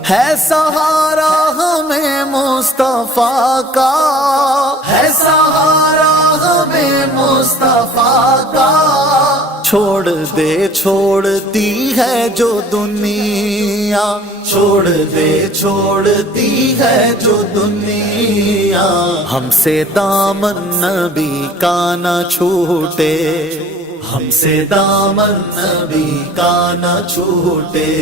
ہے سہارا ہمیں مصطفیٰ کا، ہے سہارا ہمیں مصطفیٰ کا۔ چھوڑتی ہے جو دنیا، چھوڑتی ہے جو دنیا، ہم سے دامن نبی کا نہ چھوٹے، ہم سے دامن نبی کا نہ چھوٹے۔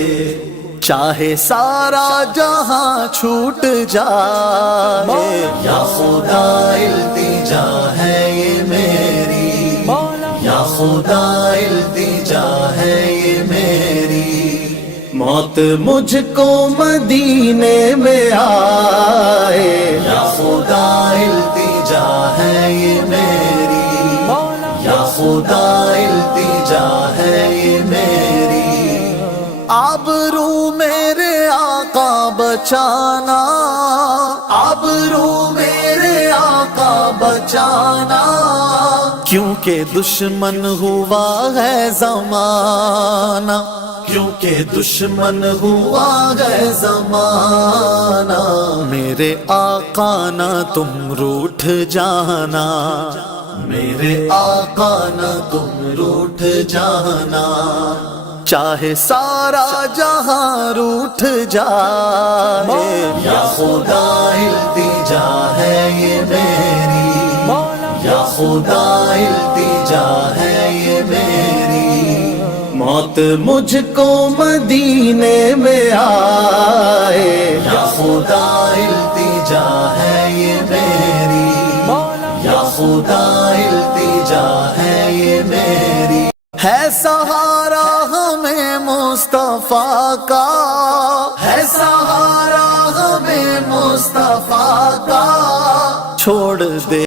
چاہے سارا جہاں چھوٹ جائے، یا خدا التجا ہے یہ میری، یا خدا التجا ہے یہ میری۔ موت مجھ کو مدینے میں آئے، یا خدا التجا ہے یہ میری، یا خدا التجا ہے یہ میری۔ آبرو میرے آقا بچانا، آبرو میرے آقا بچانا، کیونکہ دشمن ہوا ہے زمانہ، کیونکہ دشمن ہوا ہے زمانہ۔ میرے آقا نہ تم روٹھ جانا، میرے آقا نہ تم روٹھ جانا۔ چاہے سارا جہاں روٹھ جائے، یا خدا التجا ہے یہ میری، یا خدا التجا ہے یہ میری۔ موت مجھ کو مدینے میں آئے، یا خدا التجا ہے یہ میری، یا خدا التجا ہے یہ میری۔ ہے سہارا ہمیں مصطفیٰ کا، ہے سہارا ہمیں مصطفیٰ کا۔ چھوڑ دے